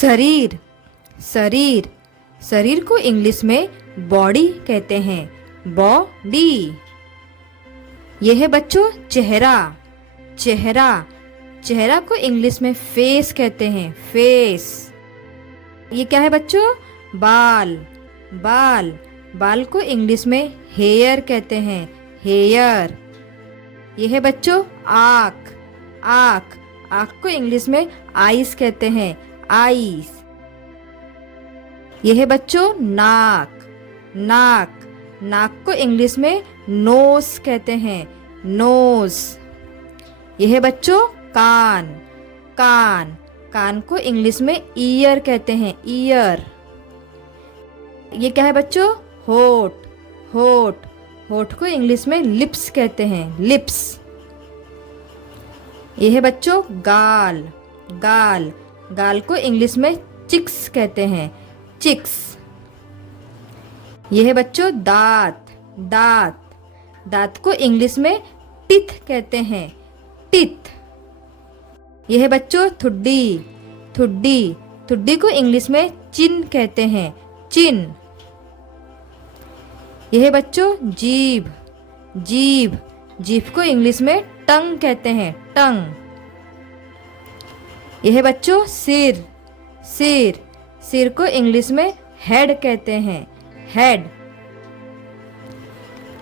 शरीर, शरीर, शरीर को इंग्लिश में बॉडी कहते हैं, बॉडी। यह है बच्चों चेहरा, चेहरा, चेहरा को इंग्लिश में फेस कहते हैं, फेस। ये क्या है बच्चों? बाल, बाल, बाल को इंग्लिश में हेयर कहते हैं, हेयर। यह है बच्चों आँख, आँख, आँख को इंग्लिश में आईज कहते हैं, आईज। यह है बच्चों नाक, नाक, नाक को इंग्लिश में नोज कहते हैं, नोज। यह है बच्चों कान, कान, कान को इंग्लिश में ईयर कहते हैं, ईयर। ये क्या है बच्चों? होठ, होठ, होठ को इंग्लिश में लिप्स कहते हैं, लिप्स। यह है बच्चों गाल, गाल, गाल को इंग्लिश में चिक्स कहते हैं, चिक्स। यह है बच्चों दांत, दांत, दांत को इंग्लिश में टीथ कहते हैं, टीथ। यह है बच्चों ठुड्डी, ठुड्डी, ठुड्डी को इंग्लिश में चिन कहते हैं, चिन। यह है बच्चों जीभ, जीभ, जीभ को इंग्लिश में टंग कहते हैं, टंग। यह है बच्चों सिर, सिर, सिर को इंग्लिश में हेड कहते हैं, हेड।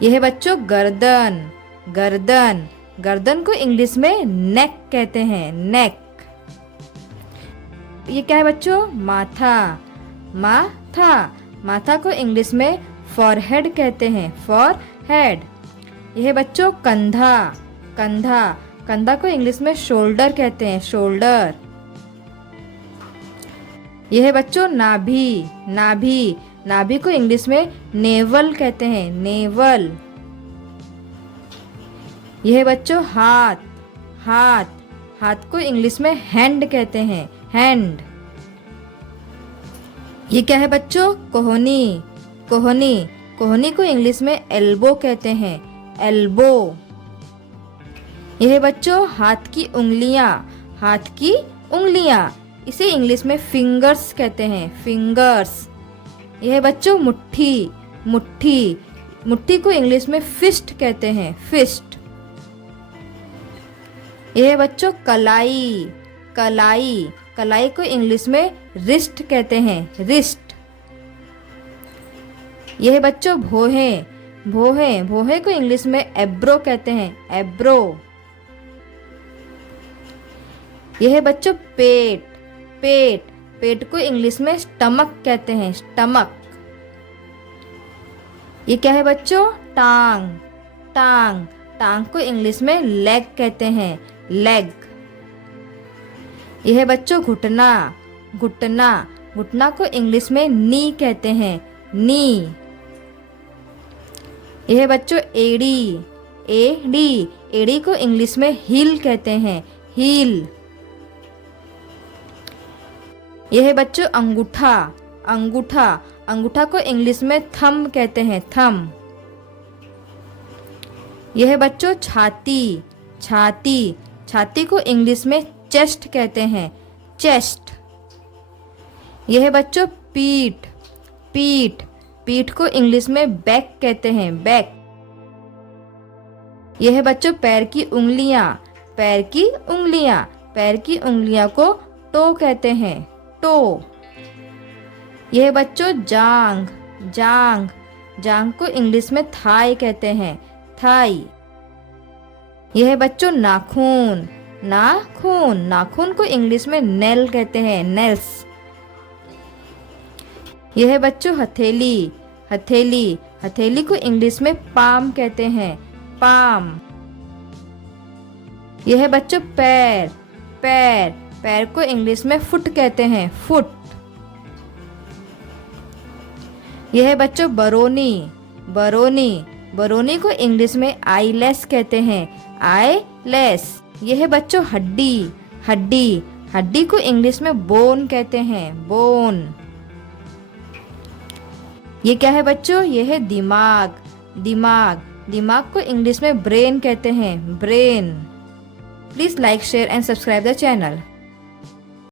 यह है बच्चों गर्दन, गर्दन, गर्दन को इंग्लिश में नेक कहते हैं, नेक। ये क्या है बच्चों? माथा, माथा, माथा को इंग्लिश में फॉरहेड कहते हैं, फॉरहेड। यह है बच्चों कंधा, कंधा, कंधा को इंग्लिश में शोल्डर कहते हैं, शोल्डर। यह है बच्चों नाभि, नाभि, नाभि को इंग्लिश में नेवल कहते हैं, नेवल। यह है बच्चों हाथ, हाथ, हाथ को इंग्लिश में हैंड कहते हैं, हैंड। ये क्या है बच्चों? कोहनी, कोहनी, कोहनी को इंग्लिश में एल्बो कहते हैं, एल्बो। यह है बच्चों हाथ की उंगलियां, हाथ की उंगलियां, इसे इंग्लिश में फिंगर्स कहते हैं, फिंगर्स। यह है बच्चों मुट्ठी, मुट्ठी, मुट्ठी को इंग्लिश में फिस्ट कहते हैं, फिस्ट। यह है बच्चों कलाई, कलाई, कलाई को इंग्लिश में रिस्ट कहते हैं, रिस्ट। यह है बच्चों भौहे, भौहे, भौहे को इंग्लिश में एब्रो कहते हैं, एब्रो। यह है बच्चों पेट, पेट, पेट को इंग्लिश में स्टमक कहते हैं, स्टमक। ये क्या है बच्चों? टांग, टांग, टांग को इंग्लिश में लेग कहते हैं, लेग। यह है बच्चों घुटना, घुटना, घुटना को इंग्लिश में नी कहते हैं, नी। यह है बच्चों एड़ी, एड़ी, एड़ी को इंग्लिश में हील कहते हैं, हील। यह है बच्चों अंगूठा, अंगूठा, अंगूठा को इंग्लिश में थंब कहते हैं, थंब। यह है बच्चों छाती, छाती, छाती को इंग्लिश में चेस्ट कहते हैं, चेस्ट। यह है बच्चों पीठ, पीठ, पीठ को इंग्लिश में बैक कहते हैं, बैक। यह है बच्चों पैर की उंगलियां, पैर की उंगलियां, पैर की उंगलियां को टो कहते हैं, टो। यह है बच्चों जांग, जांग, जांग को इंग्लिश में थाई कहते हैं, थाई। यह है बच्चों नाखून, नाखून, नाखून को इंग्लिश में नेल कहते हैं, नेल्स। यह है बच्चों हथेली, हथेली, हथेली को इंग्लिश में पाम कहते हैं, पाम। यह है बच्चों पैर, पैर, पैर को इंग्लिश में फुट कहते हैं, फुट। यह है बच्चों बरोनी, बरोनी, बरोनी को इंग्लिश में आईलेस कहते हैं, आईलेस। यह है बच्चों हड्डी, हड्डी, हड्डी को इंग्लिश में बोन कहते हैं, बोन। ये क्या है बच्चों? ये है दिमाग, दिमाग, दिमाग को इंग्लिश में ब्रेन कहते हैं, brain. Please like, share and subscribe the channel.